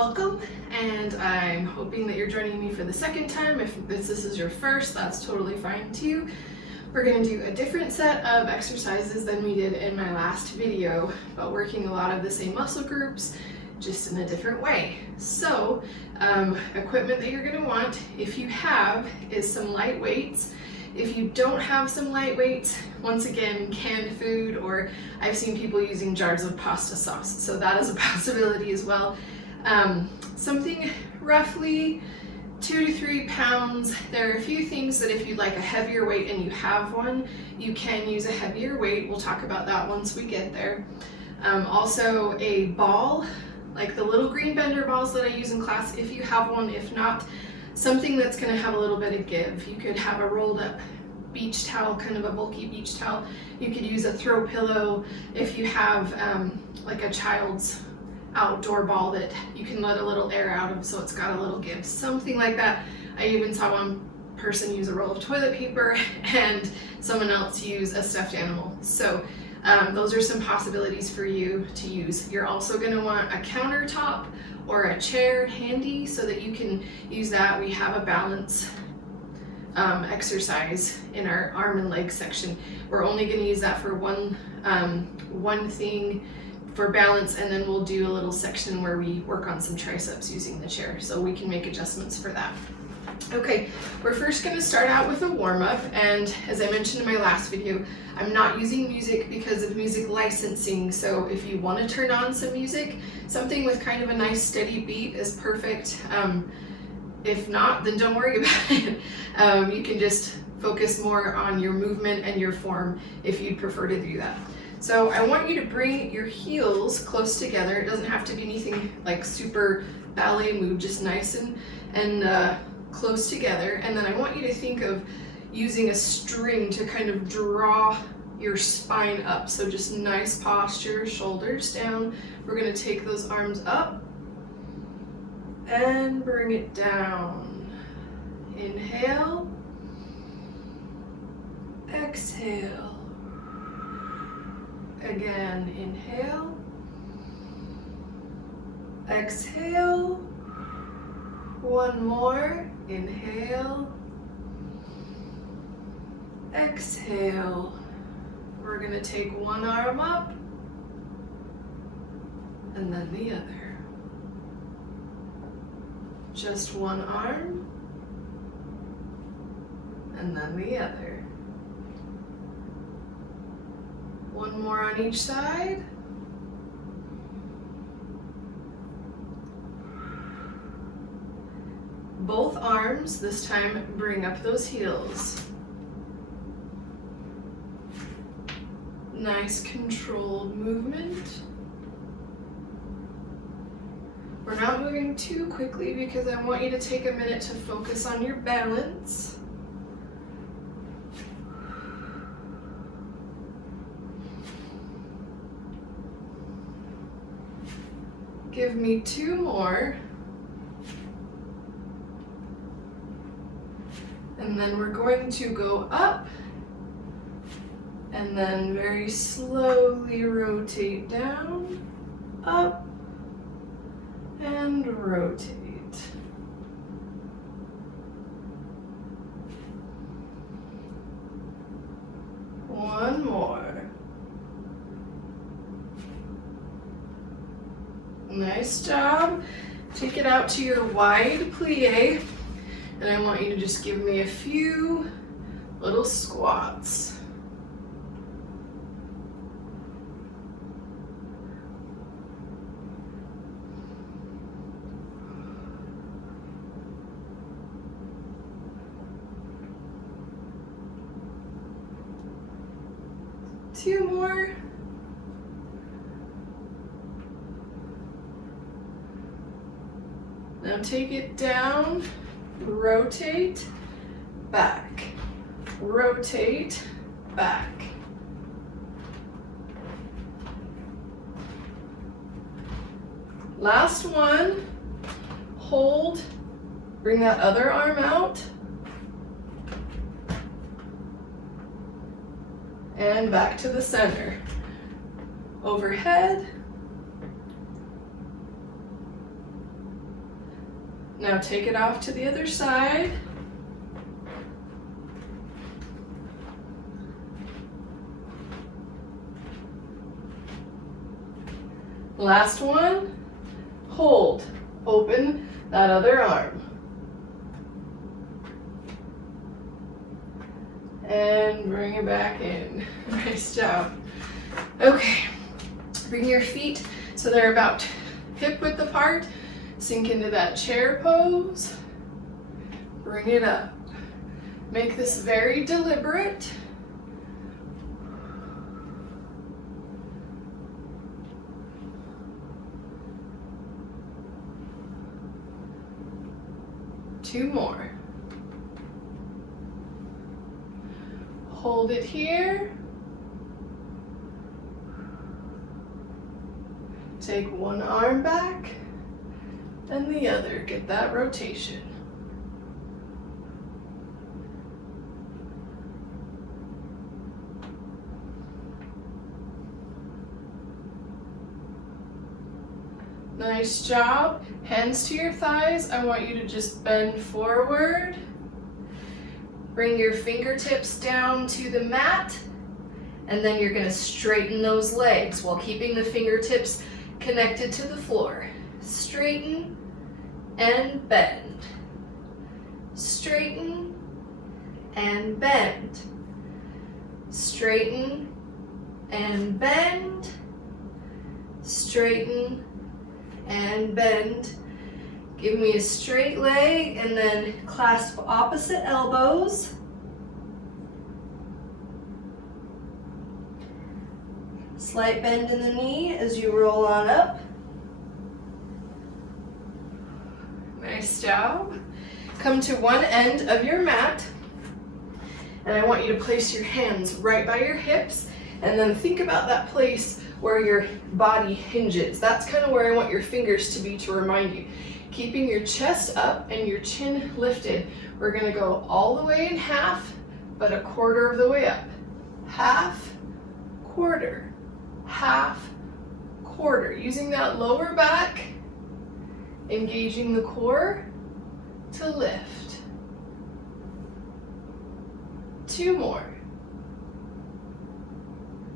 welcome, and I'm hoping that you're joining me for the second time. If this is your first, that's totally fine too. We're going to do a different set of exercises than we did in my last video, but working a lot of the same muscle groups, just in a different way. So, equipment that you're going to want, if you have, is some light weights. If you don't have some light weights, once again, canned food, or I've seen people using jars of pasta sauce, so that is a possibility as well. Something roughly 2 to 3 pounds. There are a few things that if you'd like a heavier weight and you have one, you can use a heavier weight. We'll talk about that once we get there. Also a ball, like the little green bender balls that I use in class, if you have one. If not, something that's going to have a little bit of give. You could have a rolled up beach towel, kind of a bulky beach towel. You could use a throw pillow. If you have like a child's outdoor ball that you can let a little air out of so it's got a little give, something like that. I even saw one person use a roll of toilet paper and someone else use a stuffed animal. So those are some possibilities for you to use. You're also going to want a countertop or a chair handy so that you can use that. We have a balance exercise in our arm and leg section. We're only going to use that for one thing for balance, and then we'll do a little section where we work on some triceps using the chair, so we can make adjustments for that. Okay, we're first going to start out with a warm-up, and as I mentioned in my last video, I'm not using music because of music licensing, so if you want to turn on some music, something with kind of a nice steady beat is perfect. If not, then don't worry about it. You can just focus more on your movement and your form if you'd prefer to do that. So I want you to bring your heels close together. It doesn't have to be anything like super ballet move, just nice and close together. And then I want you to think of using a string to kind of draw your spine up. So just nice posture, shoulders down. We're going to take those arms up and bring it down. Inhale, exhale. Again, inhale, exhale, one more, inhale, exhale. We're going to take one arm up and then the other. Just one arm and then the other. One more on each side. Both arms, this time bring up those heels. Nice controlled movement. We're not moving too quickly because I want you to take a minute to focus on your balance. Give me 2 more. And then we're going to go up and then very slowly rotate down, up, and rotate. One more. Nice job. Take it out to your wide plie, and I want you to just give me a few little squats. Two more. Now take it down, rotate, back, rotate, back. Last one, hold, bring that other arm out, and back to the center. Overhead, Now take it off to the other side. Last one, hold, open that other arm. And bring it back in. Nice job. Okay, bring your feet so they're about hip width apart. Sink into that chair pose. Bring it up. Make this very deliberate. Two more. Hold it here. Take one arm back and the other. Get that rotation. Nice job. Hands to your thighs. I want you to just bend forward. Bring your fingertips down to the mat, and then you're going to straighten those legs while keeping the fingertips connected to the floor. Straighten and bend. Straighten and bend. Straighten and bend. Straighten and bend. Give me a straight leg and then clasp opposite elbows. Slight bend in the knee as you roll on up. Nice job. Come to one end of your mat, and I want you to place your hands right by your hips, and then think about that place where your body hinges. That's kind of where I want your fingers to be to remind you. Keeping your chest up and your chin lifted. We're gonna go all the way in half, but a quarter of the way up. Half, quarter, half, quarter. Using that lower back, engaging the core to lift. Two more.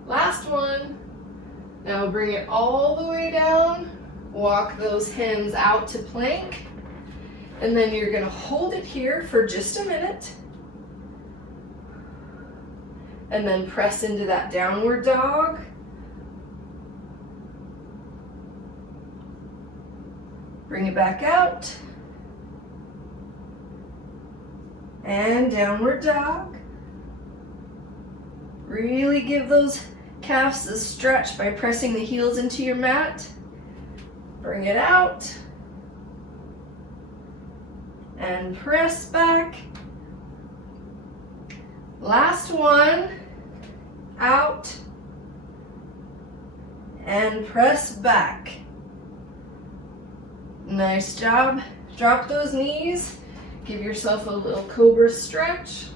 Last one. Now bring it all the way down. Walk those hands out to plank, and then you're going to hold it here for just a minute, and then press into that downward dog. Bring it back out, and downward dog. Really give those calves a stretch by pressing the heels into your mat. Bring it out and press back. Last one, out and press back. Nice job. Drop those knees. Give yourself a little cobra stretch.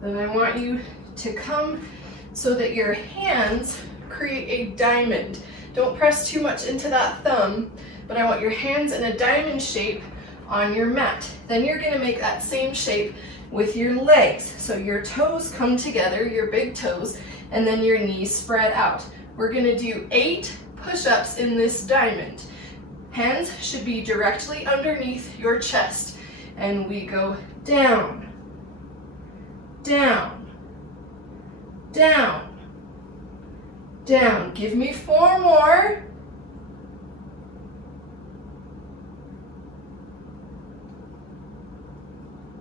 Then I want you to come so that your hands create a diamond. Don't press too much into that thumb, but I want your hands in a diamond shape on your mat. Then you're going to make that same shape with your legs. So your toes come together, your big toes, and then your knees spread out. We're going to do 8 push-ups in this diamond. Hands should be directly underneath your chest. And we go down, down, down, down. Give me 4 more.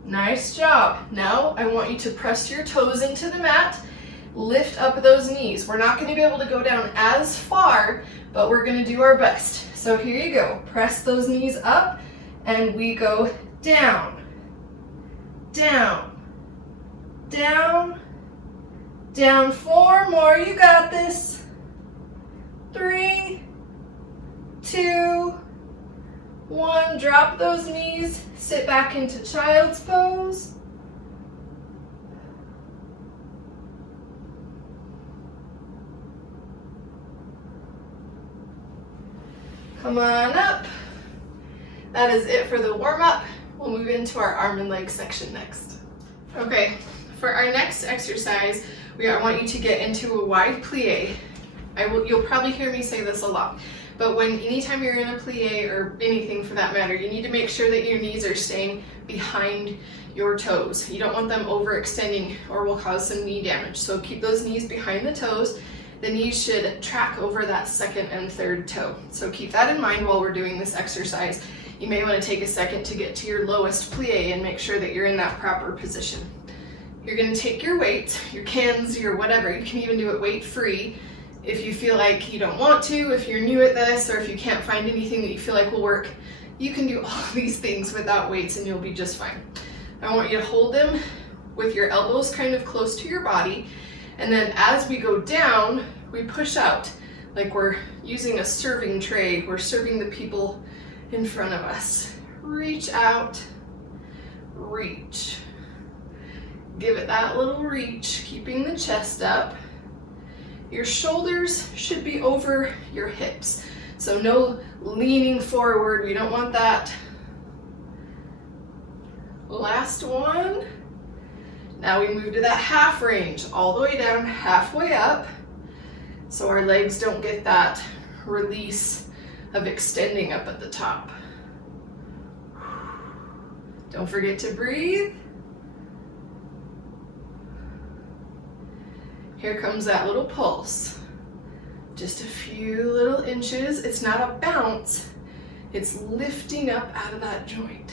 Nice job. Now I want you to press your toes into the mat, lift up those knees. We're not going to be able to go down as far, but we're going to do our best. So here you go. Press those knees up and we go down, down, down, down. 4 more. You got this. 3, 2, 1. Drop those knees. Sit back into child's pose. Come on up. That is it for the warm-up. We'll move into our arm and leg section next. Okay, for our next exercise, I want you to get into a wide plie. You'll probably hear me say this a lot, but anytime you're in a plie or anything for that matter, you need to make sure that your knees are staying behind your toes. You don't want them overextending or will cause some knee damage. So keep those knees behind the toes. The knees should track over that second and third toe. So keep that in mind while we're doing this exercise. You may want to take a second to get to your lowest plie and make sure that you're in that proper position. You're going to take your weights, your cans, your whatever. You can even do it weight free if you feel like you don't want to, if you're new at this, or if you can't find anything that you feel like will work. You can do all these things without weights and you'll be just fine. I want you to hold them with your elbows kind of close to your body, and then as we go down, we push out like we're using a serving tray. We're serving the people in front of us. Reach out, reach. Give it that little reach, keeping the chest up. Your shoulders should be over your hips. So no leaning forward, we don't want that. Last one. Now we move to that half range, all the way down, halfway up. So our legs don't get that release of extending up at the top. Don't forget to breathe. Here comes that little pulse. Just a few little inches. It's not a bounce, it's lifting up out of that joint.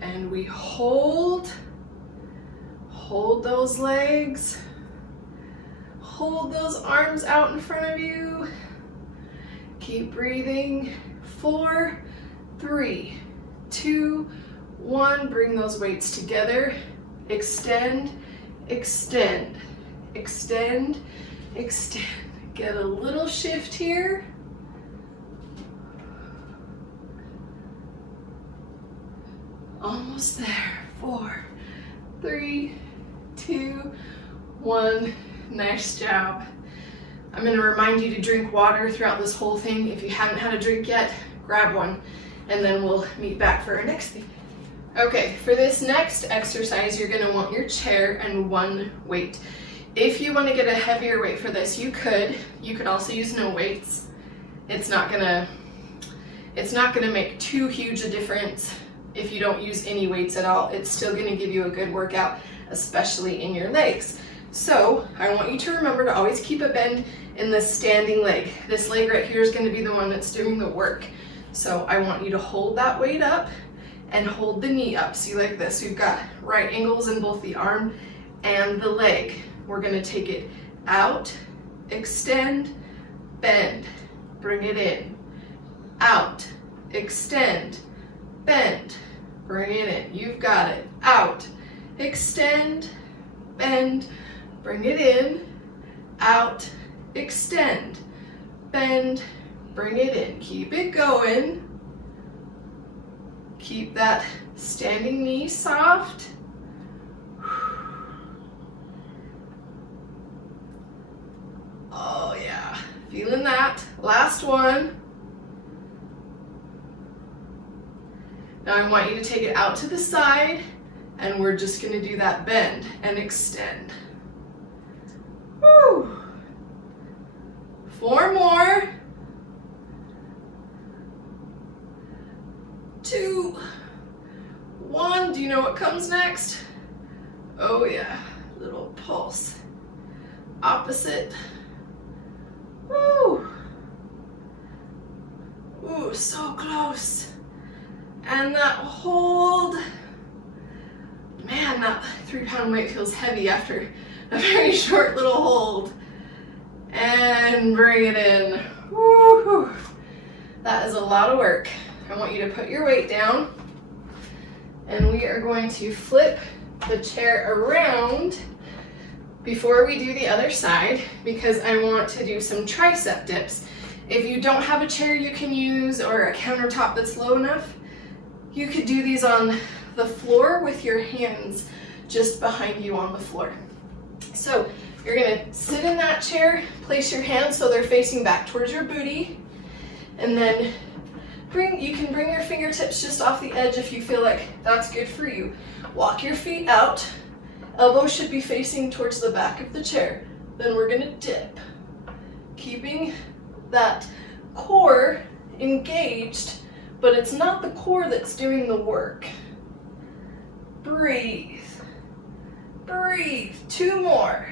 And we hold those legs, hold those arms out in front of you. Keep breathing. 4, 3, 2, 1. Bring those weights together. Extend, extend, extend, extend. Get a little shift here. Almost there. 4, 3, 2, 1. Nice job. I'm going to remind you to drink water throughout this whole thing. If you haven't had a drink yet, grab one, and then we'll meet back for our next thing. Okay, for this next exercise, you're going to want your chair and one weight. If you want to get a heavier weight for this, you could. You could also use no weights. It's not gonna make too huge a difference if you don't use any weights at all. It's still going to give you a good workout, especially in your legs. So I want you to remember to always keep a bend in the standing leg. This leg right here is going to be the one that's doing the work. So I want you to hold that weight up and hold the knee up. See, like this. We've got right angles in both the arm and the leg. We're going to take it out, extend, bend, bring it in, out, extend, bend, bring it in. You've got it. Out, extend, bend, bring it in, out, extend, bend, bring it in. Keep it going. Keep that standing knee soft. Oh yeah, feeling that. Last one. Now I want you to take it out to the side, and we're just going to do that bend and extend. Woo! 4 more. 2, 1. Do you know what comes next? Oh yeah, little pulse. Opposite. Woo! Ooh, so close. And that hold. Man, that 3-pound weight feels heavy after a very short little hold. And bring it in. Woo-hoo. That is a lot of work. I want you to put your weight down, and we are going to flip the chair around before we do the other side, because I want to do some tricep dips. If you don't have a chair you can use or a countertop that's low enough, you could do these on the floor with your hands just behind you on the floor. So You're gonna sit in that chair, place your hands so they're facing back towards your booty, and then you can bring your fingertips just off the edge if you feel like that's good for you. Walk your feet out. Elbows should be facing towards the back of the chair. Then we're gonna dip, keeping that core engaged, but it's not the core that's doing the work. Breathe, breathe, 2 more.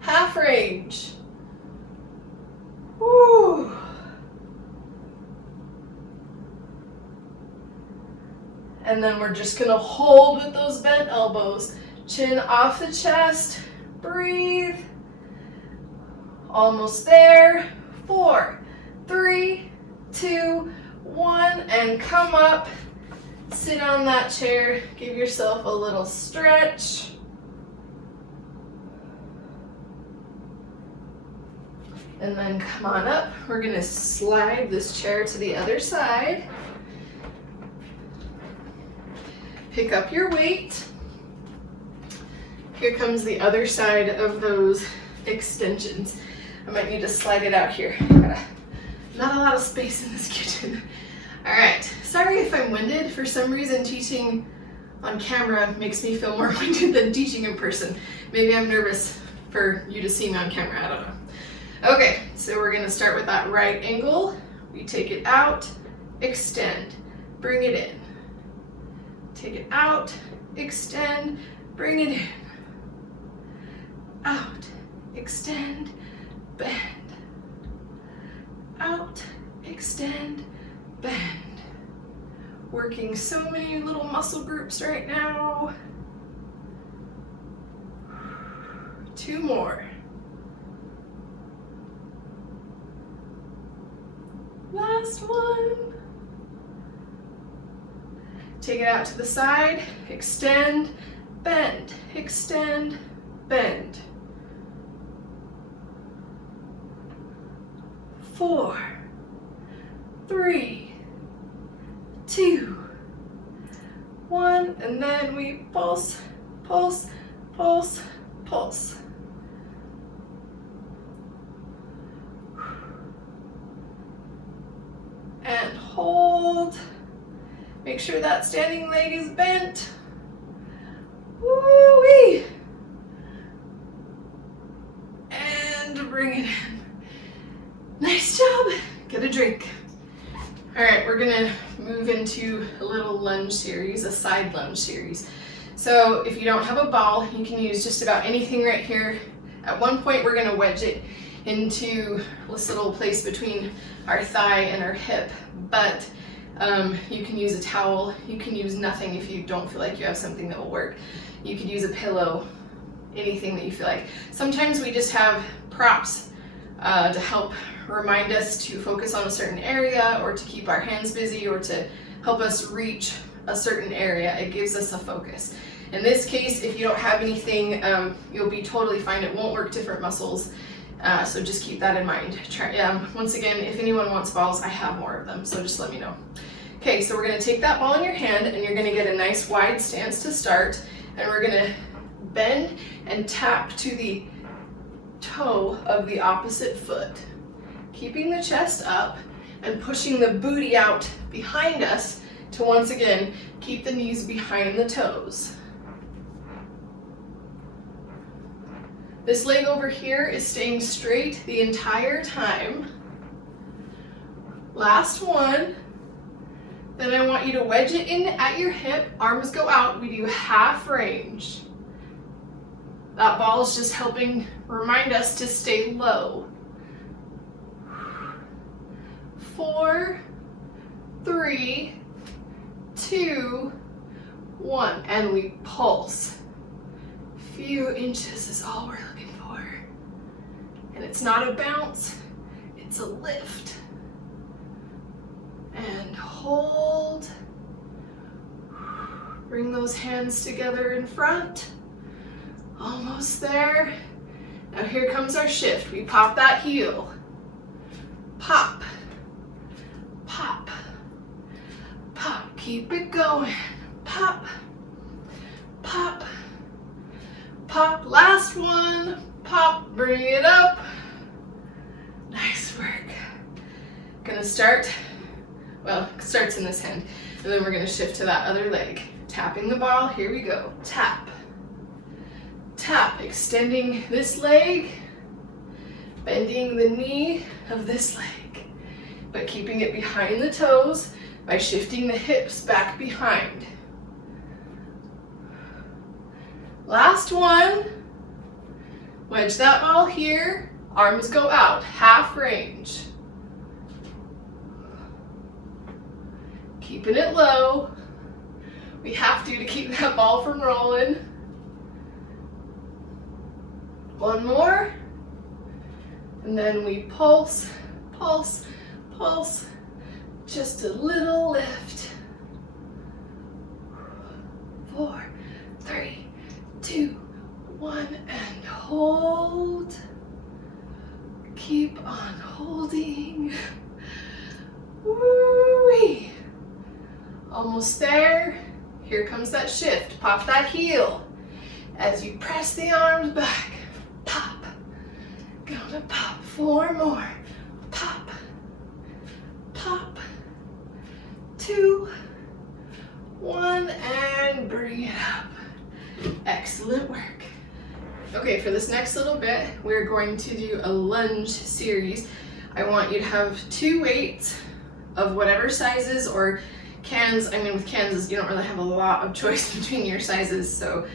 Half range. Woo. And then we're just gonna hold with those bent elbows, chin off the chest, breathe. Almost there. 4, 3, 2, 1, and come up. Sit on that chair, give yourself a little stretch. And then come on up. We're gonna slide this chair to the other side. Pick up your weight. Here comes the other side of those extensions. I might need to slide it out here. Not a lot of space in this kitchen. All right, sorry if I'm winded. For some reason, teaching on camera makes me feel more winded than teaching in person. Maybe I'm nervous for you to see me on camera, I don't know. Okay, so we're gonna start with that right angle. We take it out, extend, bring it in. Take it out, extend, bring it in. Out, extend, bend. Out, extend, bend. Working so many little muscle groups right now. 2 more. Last one. Take it out to the side, extend, bend, extend, bend. 4, 3, 2, 1, and then we pulse, pulse, pulse, pulse. And hold. Make sure that standing leg is bent. Woo-wee. And bring it in. Nice job. Get a drink. All right, we're gonna move into a little lunge series, a side lunge series. So if you don't have a ball, you can use just about anything right here. At one point, we're gonna wedge it into this little place between our thigh and our hip, but you can use a towel, you can use nothing if you don't feel like you have something that will work. You could use a pillow, anything that you feel like. Sometimes we just have props to help remind us to focus on a certain area, or to keep our hands busy, or to help us reach a certain area. It gives us a focus. In this case, if you don't have anything, you'll be totally fine. It won't work different muscles. So just keep that in mind. Once again, if anyone wants balls, I have more of them, so just let me know. Okay, so we're gonna take that ball in your hand, and you're gonna get a nice wide stance to start, and we're gonna bend and tap to the toe of the opposite foot, keeping the chest up and pushing the booty out behind us to once again keep the knees behind the toes. This leg over here is staying straight the entire time. Last one. Then I want you to wedge it in at your hip, arms go out, we do half range. That ball is just helping remind us to stay low. 4, 3, 2, 1, and we pulse. Few inches is all we're looking for. And it's not a bounce, it's a lift. And hold. Bring those hands together in front. Almost there. Now here comes our shift. We pop that heel. Pop. Pop. Pop. Keep it going. Pop. Pop. pop. Last one. Pop, bring it up. Nice work. Gonna start, well, it starts in this hand, and then we're gonna shift to that other leg. Tapping the ball, here we go. Tap, tap, extending this leg, bending the knee of this leg, but keeping it behind the toes by shifting the hips back behind. Last one. Wedge that ball here, arms go out, half range. Keeping it low. We have to keep that ball from rolling. One more. And then we pulse, pulse, pulse. Just a little lift. 4, 3, 2, 1, and hold. Keep on holding. Woo-wee. Almost there. Here comes that shift. Pop that heel. As you press the arms back, pop. Gonna pop 4 more. Pop, pop. 2, 1, and bring it up. Excellent work. Okay, for this next little bit, we're going to do a lunge series. I want you to have 2 weights of whatever sizes or cans. I mean, with cans, you don't really have a lot of choice between your sizes. So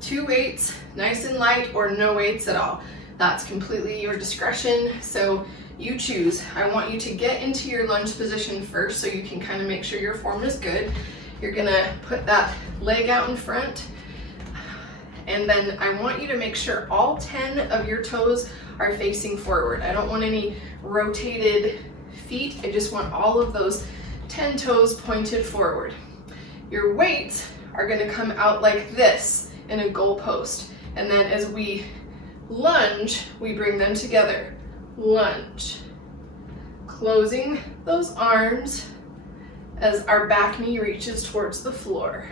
2 weights, nice and light, or no weights at all. That's completely your discretion. So you choose. I want you to get into your lunge position first so you can kind of make sure your form is good. You're gonna put that leg out in front. And then I want you to make sure all 10 of your toes are facing forward. I don't want any rotated feet. I just want all of those 10 toes pointed forward. Your weights are gonna come out like this in a goalpost. And then as we lunge, we bring them together. Lunge. Closing those arms as our back knee reaches towards the floor.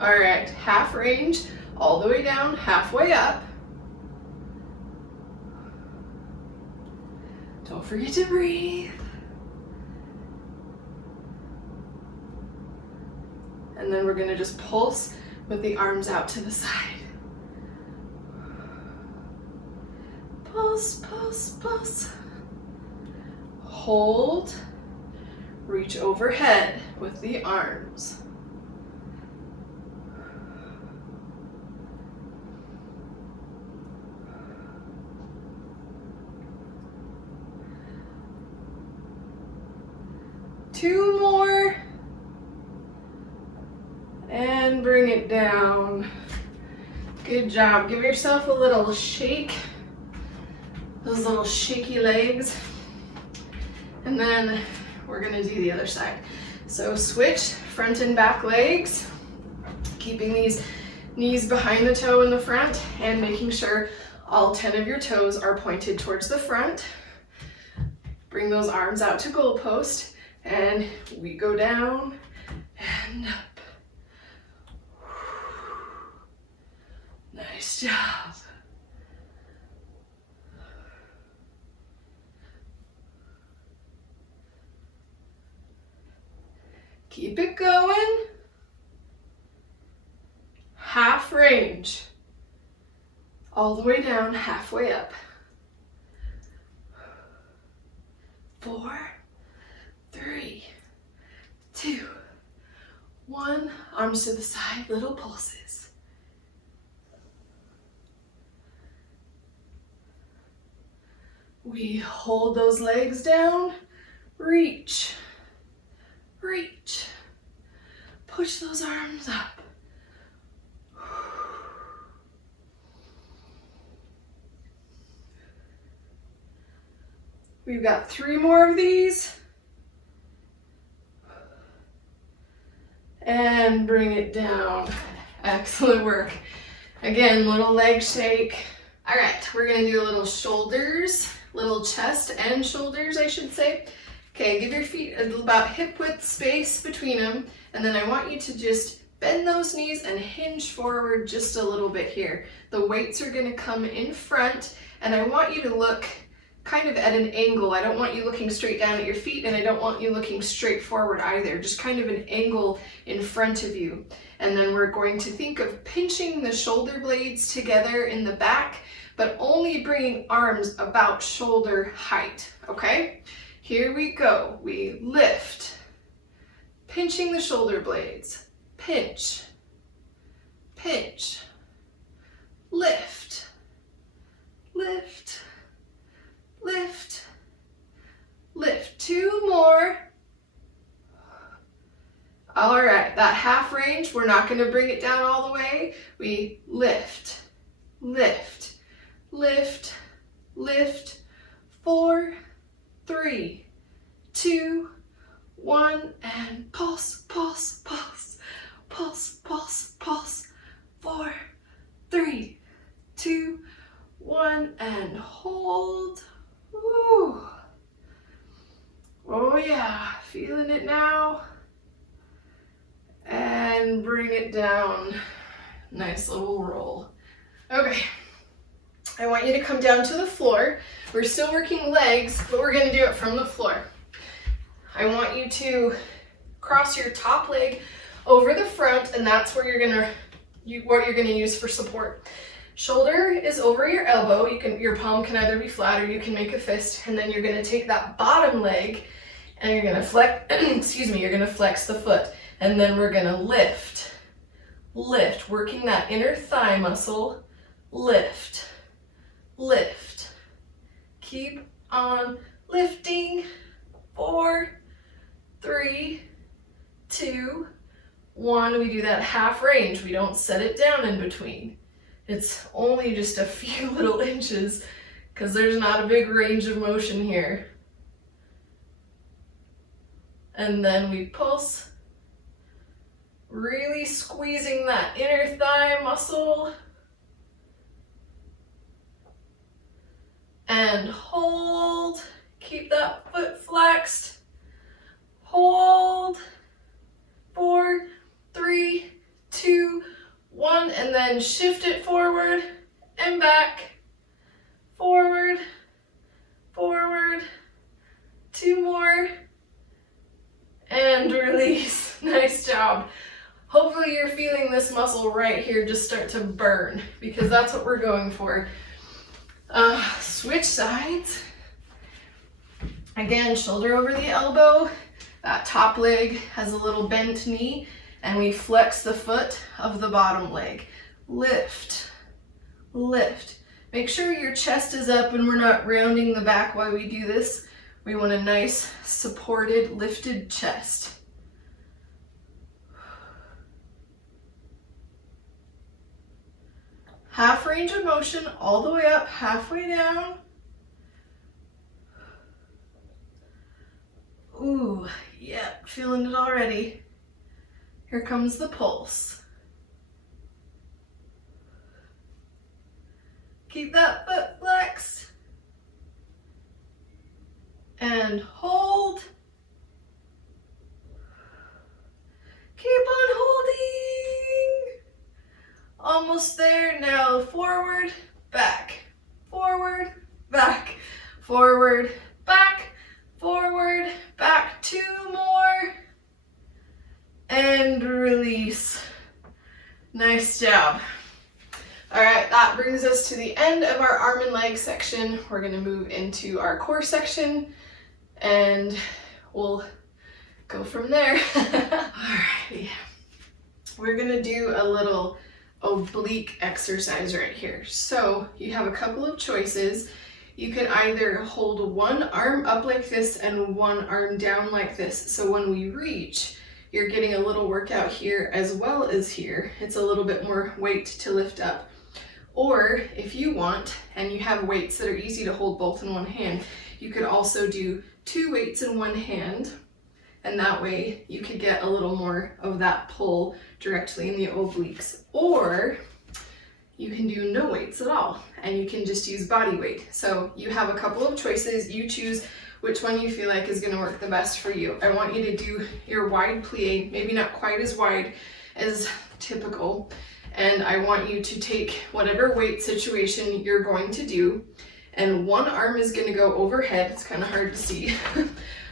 All right, half range, all the way down, halfway up. Don't forget to breathe. And then we're gonna just pulse with the arms out to the side. Pulse, pulse, pulse. Hold, reach overhead with the arms. Two more, and bring it down. Good job. Give yourself a little shake, those little shaky legs, and then we're gonna do the other side. So switch front and back legs, keeping these knees behind the toe in the front and making sure all 10 of your toes are pointed towards the front. Bring those arms out to goalpost. And we go down and up. Nice job. Keep it going. Half range. All the way down, halfway up. 4, 3, 2, 1. Arms to the side, little pulses. We hold those legs down, reach, reach. Push those arms up. We've got 3 more of these. And bring it down. Excellent work. Again, little leg shake. All right, we're gonna do a little shoulders little chest and shoulders, I should say. Okay, give your feet about hip width space between them, and then I want you to just bend those knees and hinge forward just a little bit here. The weights are going to come in front, and I want you to look kind of at an angle. I don't want you looking straight down at your feet, and I don't want you looking straight forward either. Just kind of an angle in front of you. And then we're going to think of pinching the shoulder blades together in the back, but only bringing arms about shoulder height, okay? Here we go. We lift, pinching the shoulder blades, pinch, pinch, lift, lift, lift, lift. 2 more. All right, that half range, we're not going to bring it down all the way. We lift, lift, lift, lift. 4, 3, 2, 1, and pulse, pulse, pulse, pulse, pulse, pulse. 4, 3, 2, 1, and hold. Woo. Oh yeah, feeling it now. And bring it down. Nice little roll. Okay, I want you to come down to the floor. We're still working legs, but we're going to do it from the floor. I want you to cross your top leg over the front, and that's where what you're going to use for support. Shoulder is over your elbow. Your palm can either be flat or you can make a fist, and then you're going to take that bottom leg and you're going to flex. You're going to flex the foot, and then we're going to lift, lift, working that inner thigh muscle. Lift, lift. Keep on lifting. 4, 3, 2, 1. We do that half range. We don't set it down in between. It's only just a few little inches because there's not a big range of motion here. And then we pulse, really squeezing that inner thigh muscle. And hold. Keep that foot flexed. Hold. 4, 3, 2, 1, and then shift it forward and back. Forward, forward. 2 more. And release. Nice job. Hopefully you're feeling this muscle right here just start to burn, because that's what we're going for. Switch sides. Again, shoulder over the elbow. That top leg has a little bent knee, and we flex the foot of the bottom leg. Lift, lift. Make sure your chest is up and we're not rounding the back while we do this. We want a nice supported, lifted chest. Half range of motion all the way up, halfway down. Ooh, yeah, feeling it already. Here comes the pulse. Keep that foot flexed. And hold. Keep on holding. Almost there. Now forward, back, forward, back, forward, back, forward, back. 2 more. And release. Nice job. All right, that brings us to the end of our arm and leg section. We're gonna move into our core section and we'll go from there. Alrighty. We're gonna do a little oblique exercise right here. So you have a couple of choices. You can either hold one arm up like this and one arm down like this. So when we reach, you're getting a little workout here as well as here. It's a little bit more weight to lift up. Or if you want, and you have weights that are easy to hold both in one hand, you could also do 2 weights in one hand, and that way you could get a little more of that pull directly in the obliques. Or you can do no weights at all, and you can just use body weight. So you have a couple of choices. You choose which one you feel like is going to work the best for you. I want you to do your wide plie, maybe not quite as wide as typical, and I want you to take whatever weight situation you're going to do, and one arm is going to go overhead. It's kind of hard to see,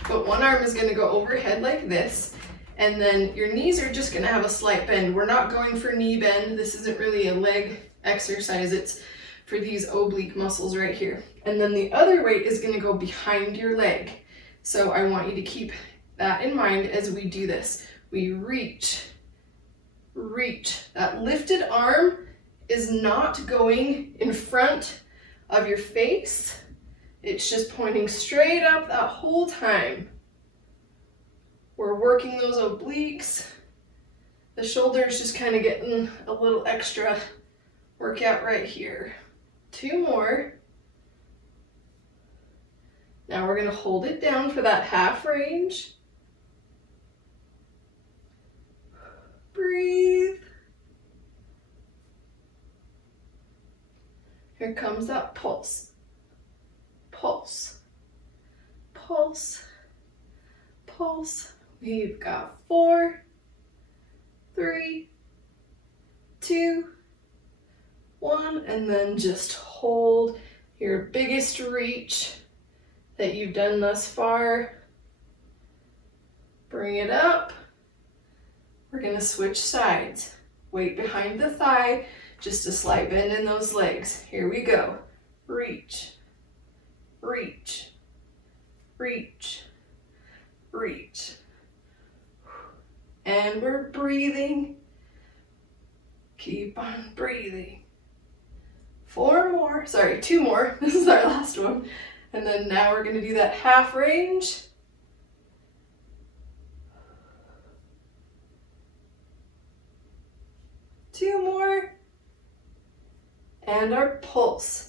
but one arm is going to go overhead like this, and then your knees are just going to have a slight bend. We're not going for knee bend. This isn't really a leg exercise. It's for these oblique muscles right here. And then the other weight is going to go behind your leg. So I want you to keep that in mind as we do this. We reach, reach. That lifted arm is not going in front of your face. It's just pointing straight up that whole time. We're working those obliques. The shoulder's just kind of getting a little extra workout right here. 2 more. Now we're going to hold it down for that half range. Breathe. Here comes that pulse. Pulse. Pulse. Pulse. We've got 4, 3, 2, 1, and then just hold your biggest reach that you've done thus far. Bring it up. We're going to switch sides. Weight behind the thigh, just a slight bend in those legs. Here we go. Reach, reach, reach, reach. And we're breathing. Keep on breathing. 4 more, sorry, 2 more. This is our last one. And then now we're going to do that half range. Two more. And our pulse.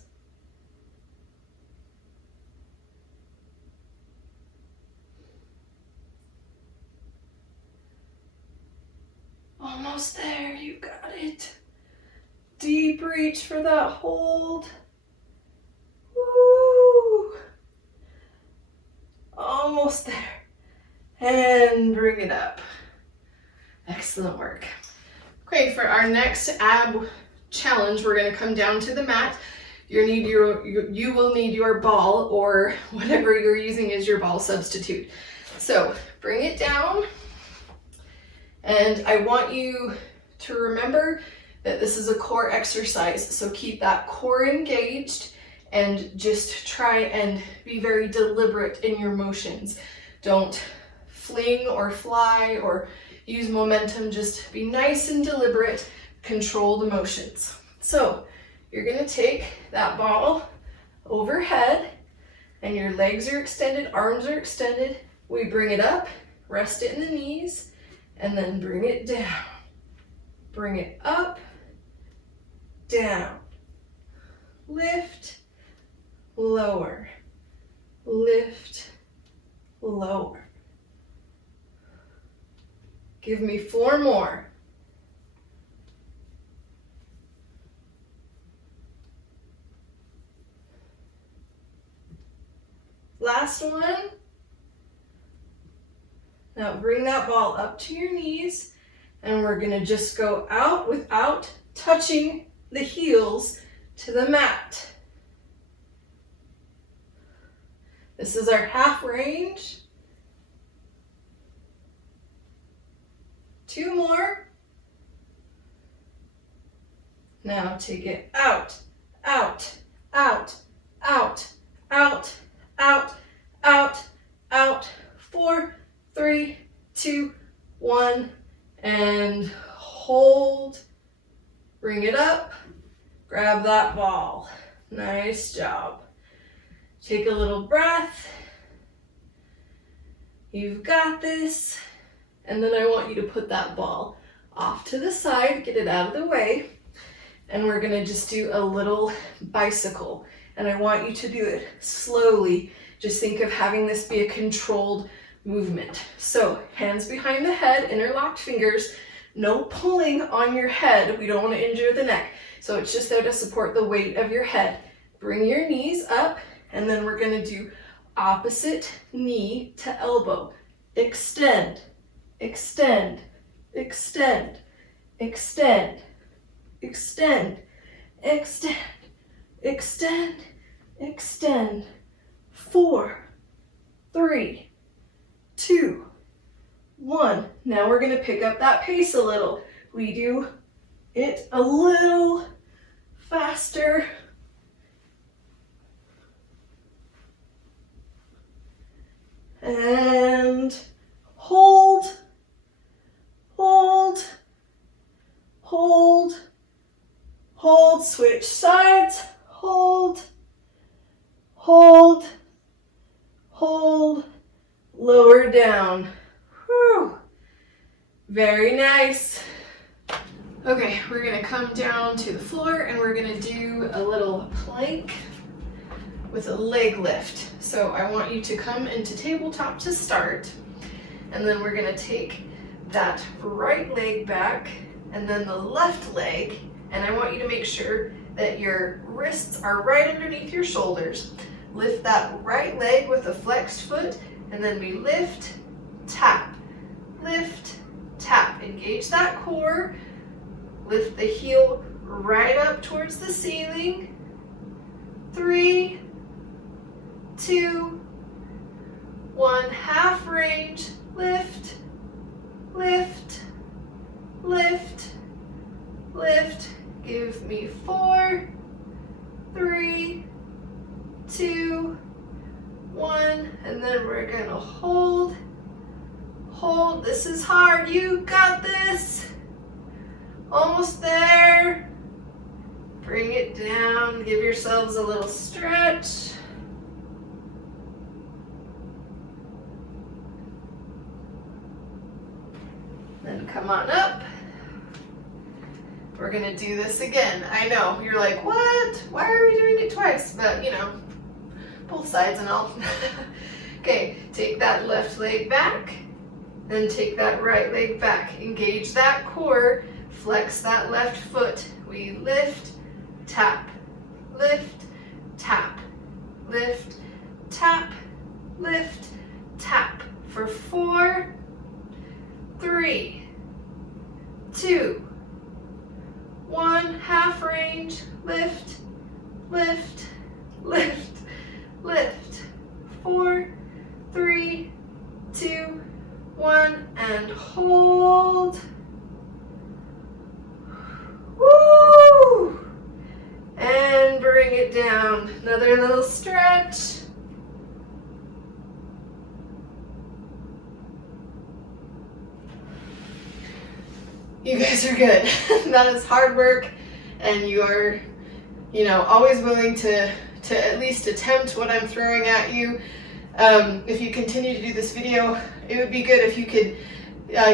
Almost there, you got it. Deep reach for that hold. Woo! Almost there. And bring it up. Excellent work. Okay, for our next ab challenge, we're going to come down to the mat. You will need your ball, or whatever you're using as your ball substitute. So bring it down. And I want you to remember that this is a core exercise, so keep that core engaged and just try and be very deliberate in your motions. Don't fling or fly or use momentum, just be nice and deliberate, control the motions. So you're gonna take that ball overhead and your legs are extended, arms are extended. We bring it up, rest it in the knees, and then bring it down. Bring it up, down. Lift, lower. Lift, lower. Give me 4 more. Last one. Now bring that ball up to your knees, and we're gonna just go out without touching the heels to the mat. This is our half range. 2 more. Now take it out, out, out, out, out, out, out, out. 4, 3, 2, 1, and hold. Bring it up. Grab that ball. Nice job. Take a little breath. You've got this. And then I want you to put that ball off to the side, get it out of the way. And we're gonna just do a little bicycle. And I want you to do it slowly. Just think of having this be a controlled movement. So hands behind the head, interlocked fingers, No pulling on your head. We don't want to injure the neck. So it's just there to support the weight of your head. Bring your knees up, and then we're going to do opposite knee to elbow. Extend, extend, extend, extend, extend, extend, extend, extend. 4, 3, 2, 1. Now we're going to pick up that pace a little. We do it a little faster. And hold, hold, hold, hold, switch sides, hold, hold, hold, lower down. Whew. Very nice. Okay, we're gonna come down to the floor and we're gonna do a little plank with a leg lift. So I want you to come into tabletop to start, and then we're gonna take that right leg back and then the left leg, and I want you to make sure that your wrists are right underneath your shoulders. Lift that right leg with a flexed foot, and then we lift, tap, lift, tap. Engage that core. Lift the heel right up towards the ceiling. 3, 2, 1. Half range. Lift, lift, lift, lift. Give me 4, 3, 2, 1, and then we're gonna hold, hold. This is hard. You got this. Almost there. Bring it down. Give yourselves a little stretch. Then come on up. We're gonna do this again. I know, you're like, what? Why are we doing it twice? But you know, both sides and all. Okay, take that left leg back, then take that right leg back. Engage that core, flex that left foot. We lift, tap, lift, tap, lift, tap, lift, tap. For 4, 3, 2, 1. Half range. Lift, lift, lift, lift. 4, 3, 2, 1, and hold. Woo! And bring it down. Another little stretch. You guys are good. That is hard work, and you are, always willing to at least attempt what I'm throwing at you. If you continue to do this video, it would be good if you could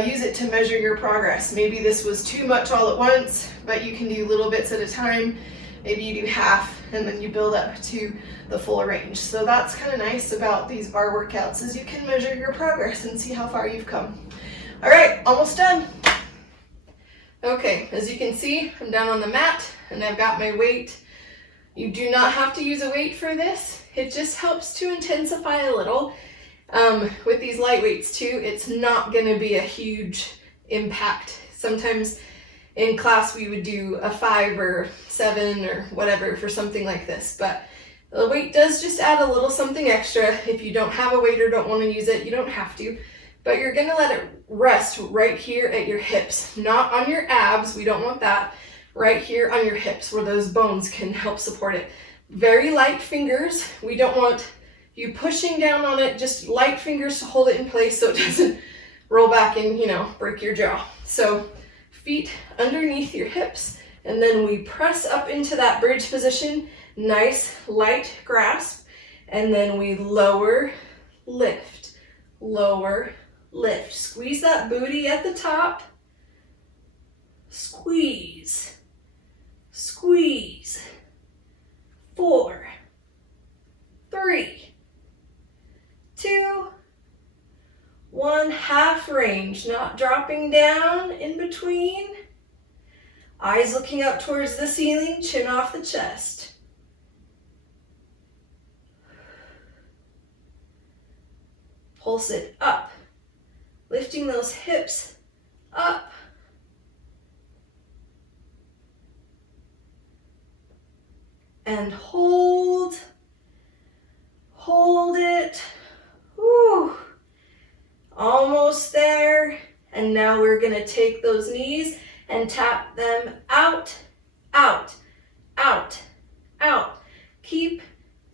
use it to measure your progress. Maybe this was too much all at once, but you can do little bits at a time. Maybe you do half, and then you build up to the full range. So that's kind of nice about these bar workouts, is you can measure your progress and see how far you've come. All right, almost done. Okay, as you can see, I'm down on the mat and I've got my weight. You do not have to use a weight for this. It just helps to intensify a little. With these light weights too, it's not gonna be a huge impact. Sometimes in class we would do a 5 or 7 or whatever for something like this, but the weight does just add a little something extra. If you don't have a weight or don't want to use it, you don't have to. But you're gonna let it rest right here at your hips, not on your abs. We don't want that. Right here on your hips where those bones can help support it. Very light fingers. We don't want you pushing down on it, just light fingers to hold it in place so it doesn't roll back and, break your jaw. So feet underneath your hips, and then we press up into that bridge position. Nice light grasp, and then we lower, lift, lower, lift. Squeeze that booty at the top. Squeeze, squeeze. 4, 3, 2, 1. Half range. range, not dropping down in between. Eyes looking up towards the ceiling, chin off the chest. Pulse it up, lifting those hips up. And hold it. Whew. Almost there. And now we're gonna take those knees and tap them out, out, out, out. Keep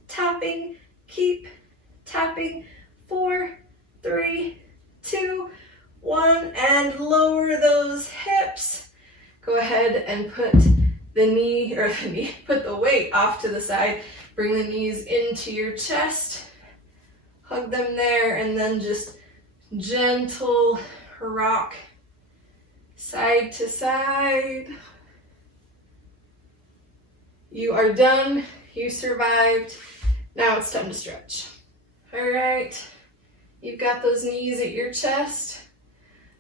tapping, keep tapping. 4, 3, 2, 1, and lower those hips. Go ahead and put put the weight off to the side. Bring the knees into your chest. Hug them there, and then just gentle rock side to side. You are done. You survived. Now it's time to stretch. All right. You've got those knees at your chest.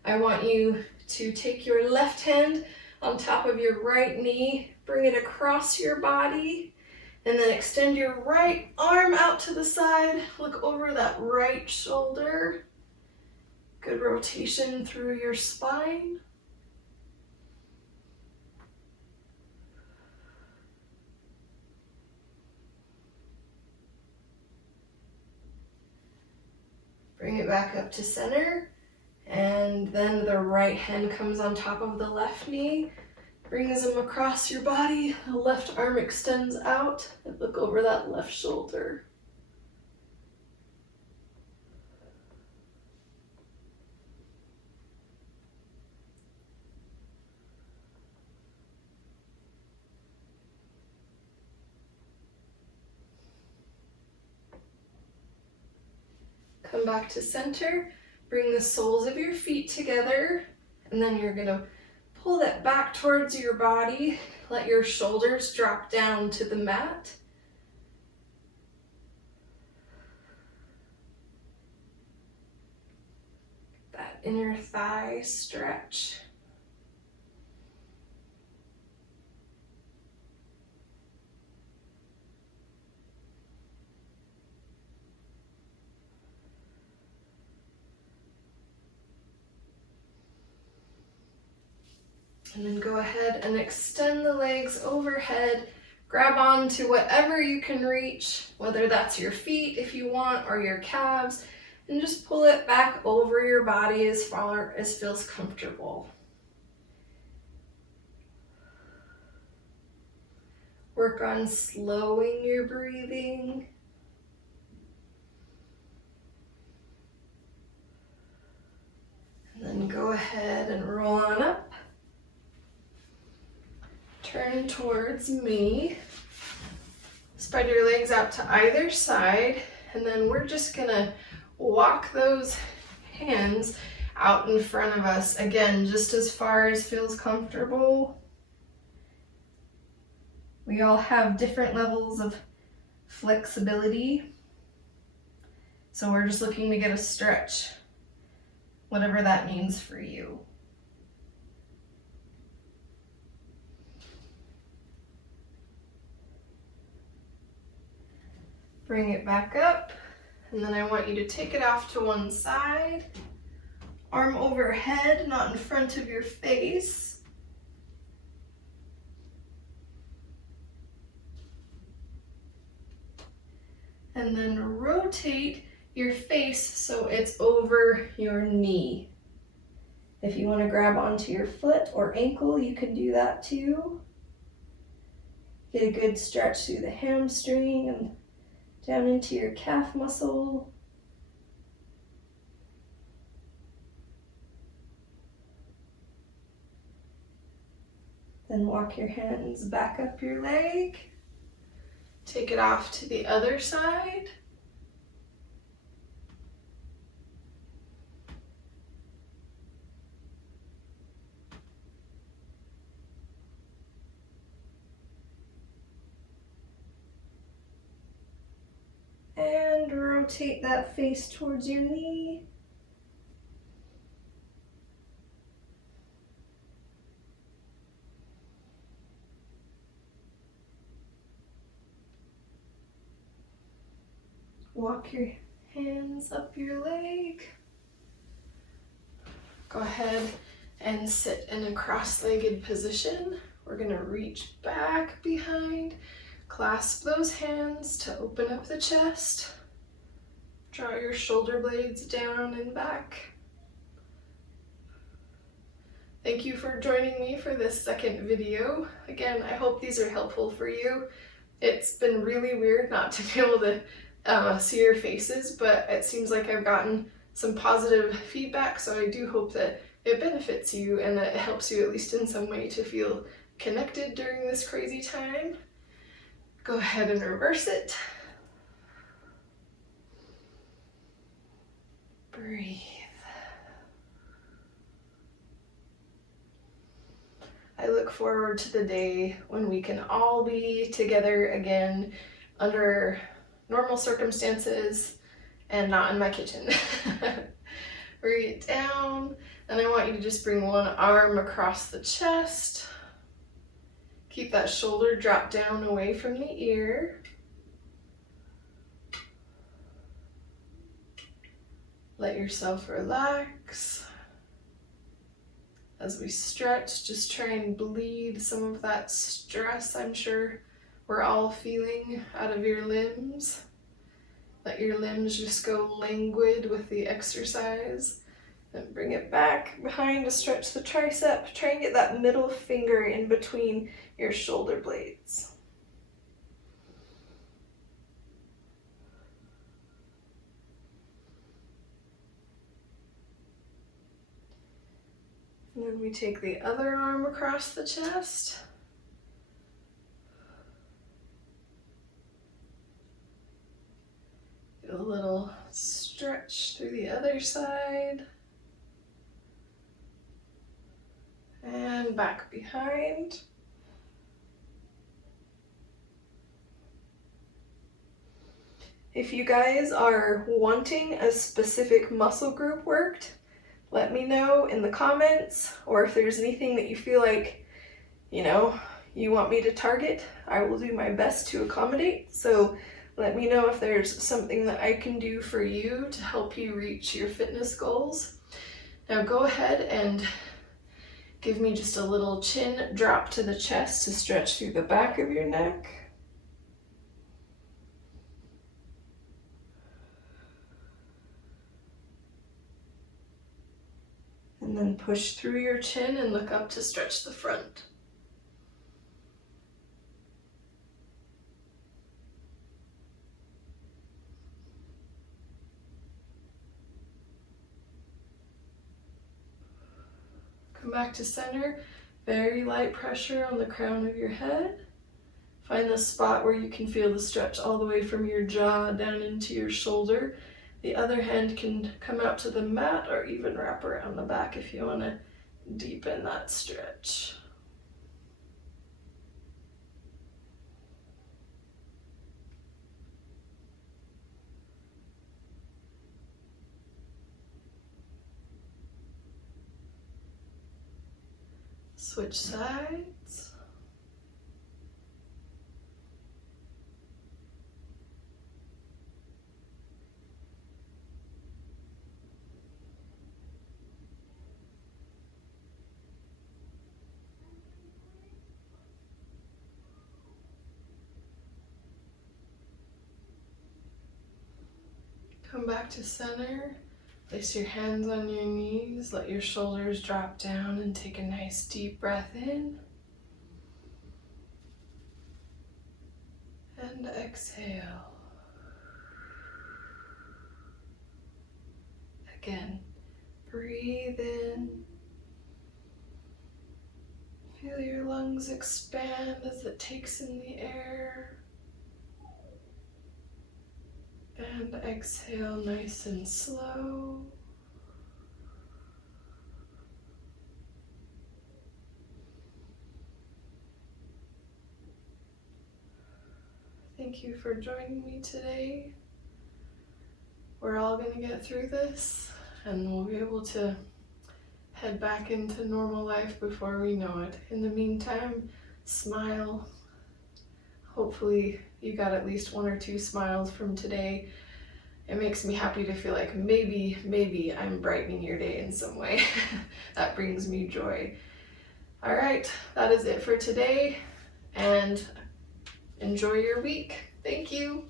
I want you to take your left hand on top of your right knee, bring it across your body, and then extend your right arm out to the side. Look over that right shoulder. Good rotation through your spine. Bring it back up to center, and then the right hand comes on top of the left knee, brings them across your body, the left arm extends out, and look over that left shoulder. Come back to center, bring the soles of your feet together, and then you're gonna pull that back towards your body. Let your shoulders drop down to the mat. That inner thigh stretch. And then go ahead and extend the legs overhead. Grab on to whatever you can reach, whether that's your feet if you want, or your calves, and just pull it back over your body as far as feels comfortable. Work on slowing your breathing. And then go ahead and roll on up. Turn towards me. Spread your legs out to either side, and then we're just gonna walk those hands out in front of us. Again, just as far as feels comfortable. We all have different levels of flexibility, so we're just looking to get a stretch, whatever that means for you. Bring it back up, and then I want you to take it off to one side. Arm overhead, not in front of your face. And then rotate your face so it's over your knee. If you want to grab onto your foot or ankle, you can do that too. Get a good stretch through the hamstring and down into your calf muscle. Then walk your hands back up your leg. Take it off to the other side. And rotate that face towards your knee. Walk your hands up your leg. Go ahead and sit in a cross-legged position. We're gonna reach back behind, clasp those hands to open up the chest. Draw your shoulder blades down and back. Thank you for joining me for this second video. Again, I hope these are helpful for you. It's been really weird not to be able to see your faces, but it seems like I've gotten some positive feedback, so I do hope that it benefits you and that it helps you at least in some way to feel connected during this crazy time. Go ahead and reverse it. Breathe. I look forward to the day when we can all be together again under normal circumstances and not in my kitchen. Breathe down, and I want you to just bring one arm across the chest. Keep that shoulder drop down away from the ear. Let yourself relax. As we stretch, just try and bleed some of that stress I'm sure we're all feeling out of your limbs. Let your limbs just go languid with the exercise. Then bring it back behind to stretch the tricep. Try and get that middle finger in between your shoulder blades. And then we take the other arm across the chest. Get a little stretch through the other side. And back behind. If you guys are wanting a specific muscle group worked, let me know in the comments, or if there's anything that you feel like, you want me to target, I will do my best to accommodate. So let me know if there's something that I can do for you to help you reach your fitness goals. Now go ahead and give me just a little chin drop to the chest to stretch through the back of your neck. And then push through your chin and look up to stretch the front. Come back to center. Very light pressure on the crown of your head. Find the spot where you can feel the stretch all the way from your jaw down into your shoulder. The other hand can come out to the mat or even wrap around the back if you want to deepen that stretch. Switch sides. Come back to center. Place your hands on your knees, let your shoulders drop down and take a nice deep breath in. And exhale. Again, breathe in. Feel your lungs expand as it takes in the air. And exhale nice and slow. Thank you for joining me today. We're all going to get through this, and we'll be able to head back into normal life before we know it. In the meantime, smile. Hopefully you got at least 1 or 2 smiles from today. It makes me happy to feel like maybe I'm brightening your day in some way. That brings me joy. All right, that is it for today, and enjoy your week. Thank you.